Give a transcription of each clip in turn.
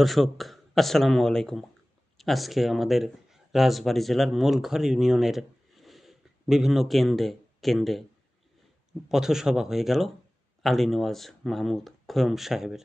দর্শক আসসালামু আলাইকুম। আজকে আমাদের রাজবাড়ী জেলার মূলঘর ইউনিয়নের বিভিন্ন কেন্দ্রে কেন্দ্রে পথসভা হয়ে গেল আলী নেওয়াজ মাহমুদ খোয়ম সাহেবের।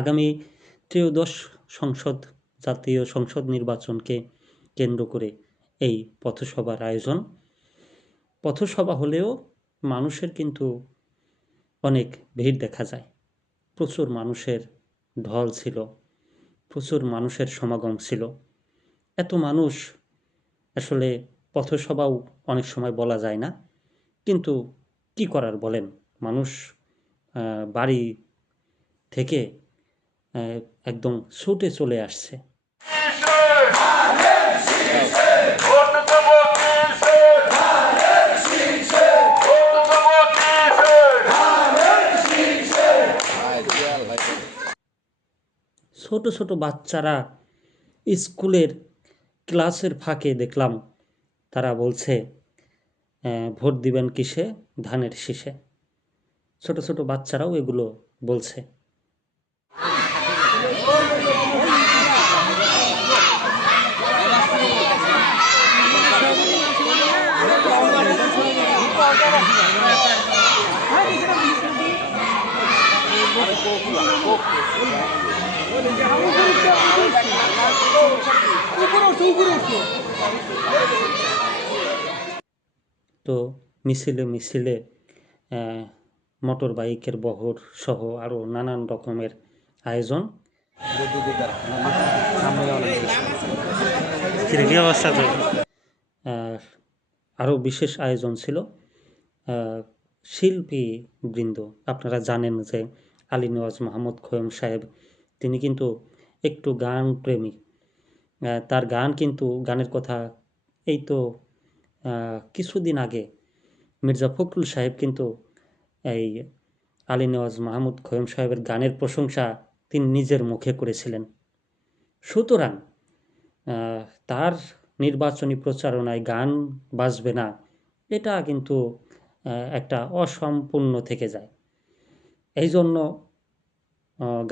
আগামী ত্রয়োদশ জাতীয় সংসদ নির্বাচনকে কেন্দ্র করে এই পথসভার আয়োজন। পথসভা হলেও মানুষের কিন্তু অনেক ভিড় দেখা যায়। প্রচুর মানুষের ঢল ছিল, প্রচুর মানুষের সমাগম ছিল। এত মানুষ আসলে পথসভাও অনেক সময় বলা যায় না, কিন্তু কি করার বলেন, মানুষ বাড়ি থেকে একদম ছুটে চলে আসছে। ছোট ছোট বাচ্চারা স্কুলের ক্লাসের ফাঁকে দেখলাম তারা বলছে ভোট দিবেন কিসে, ধানের শীষে। ছোট ছোট বাচ্চারাও এগুলো বলছে। তো মিছিলে মিছিলে মোটর বাইকের বহর সহ আরও নানান রকমের আয়োজন। আরও বিশেষ আয়োজন ছিল। শিল্পী বৃন্দ, আপনারা জানেন যে আলী নেওয়াজ মাহমুদ খোয়ম সাহেব তিনি কিন্তু একটু গান প্রেমী। তার গান কিন্তু গানের কথা এই তো কিছুদিন আগে মির্জা ফখরুল সাহেব কিন্তু এই আলী নেওয়াজ মাহমুদ খোয়ম সাহেবের গানের প্রশংসা তিনি নিজের মুখে করেছিলেন। সুতরাং তার নির্বাচনী প্রচারণায় গান বাজবে না, এটা কিন্তু একটা অসম্পূর্ণ থেকে যায়। এই জন্য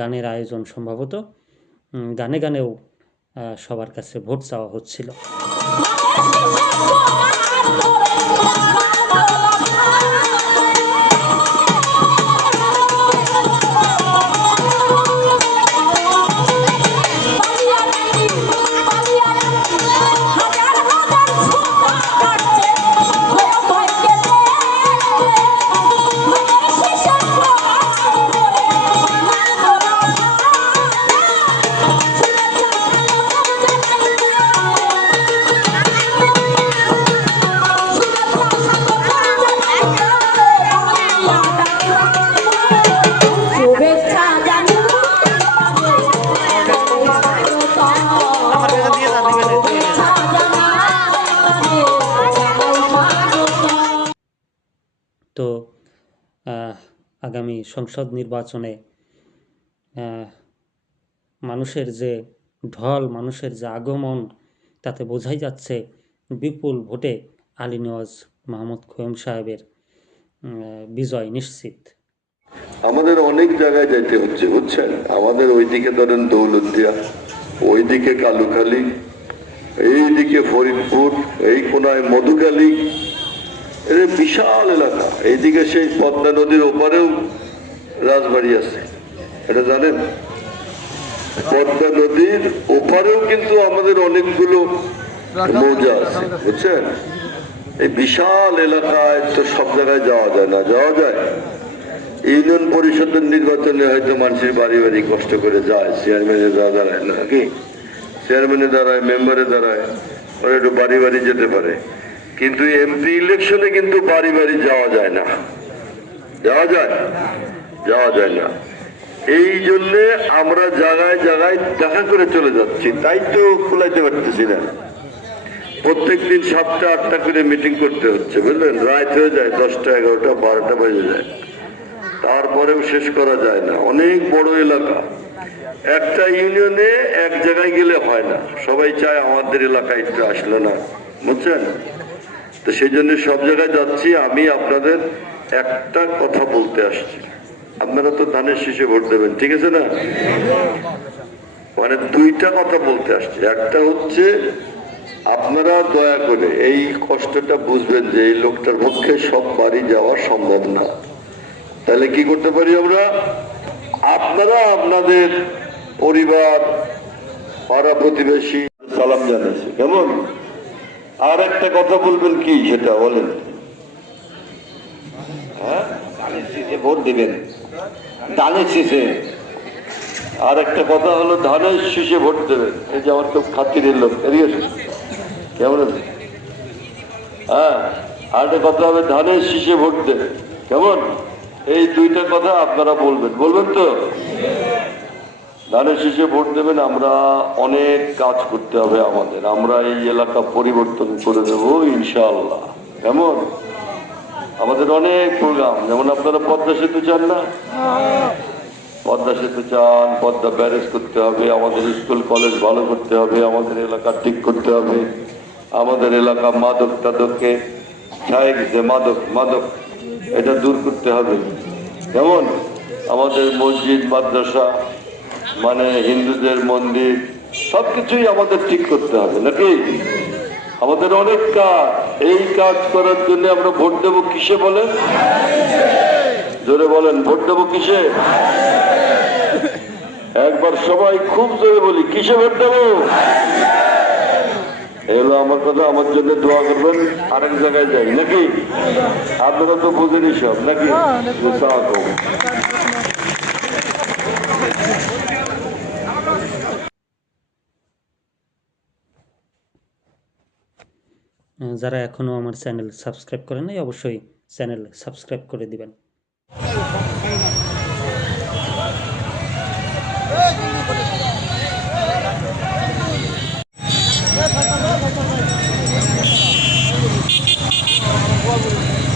গানের আয়োজন সম্ভবত গানে গানেও সবার কাছে ভোট চাওয়া হচ্ছিল। তো আগামী সংসদ নির্বাচনে মানুষের যে ঢল, মানুষের যে আগমন, তাতে বোঝাই যাচ্ছে বিপুল ভোটে আলী নেওয়াজ মাহমুদ খোয়ম সাহেবের বিজয় নিশ্চিত। আমাদের অনেক জায়গায় যেতে হচ্ছে, বুঝছেন। আমাদের ওইদিকে ধরেন দৌলতদিয়া, ওইদিকে কালুখালী, এইদিকে ফরিদপুর, এই কোনায় মধুখালী, এর বিশাল এলাকা। এইদিকে সেই পদ্মা নদীর ওপারেও রাজবাড়ি আছে, এটা জানেন। পদ্মা নদীর ওপারেও কিন্তু আমাদের অনেকগুলো মৌজা আছে, বুঝছেন। এই বিশাল এলাকায় তো সব জায়গায় যাওয়া যায় না, যাওয়া যায়। ইউনিয়ন পরিষদের নির্বাচনে হয়তো মানুষের বাড়ি বাড়ি কষ্ট করে যায়, চেয়ারম্যানে যাওয়া যায় নাকি। চেয়ারম্যানে দাঁড়ায়, মেম্বারে দাঁড়ায়, ওরা একটু বাড়ি বাড়ি যেতে পারে। কিন্তু এমপি ইলেকশনে কিন্তু বাড়ি বাড়ি যাওয়া যায় না, যাওয়া যায়, যাওয়া যায় না। এই জন্য আমরা জায়গায় জায়গায় দেখা করে চলে যাচ্ছি, তাই তো খোলাইতে পারতেছি না। প্রত্যেকদিন 7টা 8টা করে মিটিং করতে হচ্ছে, বুঝলেন? রাত হয়ে যায়, 10টা 11টা 12টা বেজে যায়, তারপরেও শেষ করা যায় না। অনেক বড় এলাকা, একটা ইউনিয়নে এক জায়গায় গেলে হয় না, সবাই চায় আমাদের এলাকায় একটু আসলো না, বুঝছেন? তো সেই জন্য সব জায়গায় যাচ্ছি। আমি আপনাদের একটা কথা বলতে আসছি, আপনারা তো ধানের শীষে ভোট দেবেন, ঠিক আছে না? মানে 2টা কথা বলতে আসছি। একটা হচ্ছে, আপনারা দয়া করে এই কষ্টটা বুঝবেন যে এই লোকটার পক্ষে সব বাড়ি যাওয়া সম্ভব না। তাহলে কি করতে পারি আমরা? আপনারা আপনাদের পরিবার, পাড়া প্রতিবেশী সালাম জানাচ্ছি, কেমন? আর একটা কথা বলবেন, কি সেটা বলেন? হ্যাঁ, ধানের শীষে ভোট দিবেন, ধানের শীষে। আর একটা কথা হলো ধানের শীষে ভোট দেবেন। এই যে আমার খুব খাতিরের লোক, এদিকে এসো। কেমন আছে? হ্যাঁ, আর একটা কথা হবে ধানের শীষে ভোট দেবেন, কেমন? এই 2টা কথা আপনারা বলবেন, বলবেন তো? ধানের শীষে ভোট দেবেন। আমরা অনেক কাজ করতে হবে আমাদের, আমরা এই এলাকা পরিবর্তন করে দেব ইনশাআল্লাহ, কেমন? আমাদের অনেক প্রোগ্রাম, যেমন আপনারা পদ্মা সেতু চান না? পদ্মা সেতু চান, পদ্মা ব্যারেজ করতে হবে, আমাদের স্কুল কলেজ ভালো করতে হবে, আমাদের এলাকা ঠিক করতে হবে, আমাদের এলাকা মাদক টাদককে যে মাদক মাদক এটা দূর করতে হবে, কেমন? আমাদের মসজিদ মাদ্রাসা, মানে হিন্দুদের মন্দির, সবকিছুই আমাদের ঠিক করতে হবে, নাকি? আমাদের অনেক কাজ, এই কাজ করার জন্য আমরা ভোট দেবো কিসে বলেন? জোরে বলেন, ভোট দেবো কিসে? একবার সবাই খুব জোরে বলি, কিসে ভোট দেবো? এলো আমার কথা। আমার জন্য দোয়া করবেন। আরেক জায়গায় যাই, নাকি? আপনারা তো বুঝেনি সব, নাকি? যারা এখনও আমার চ্যানেল সাবস্ক্রাইব করেন নাই, অবশ্যই চ্যানেল সাবস্ক্রাইব করে দিবেন।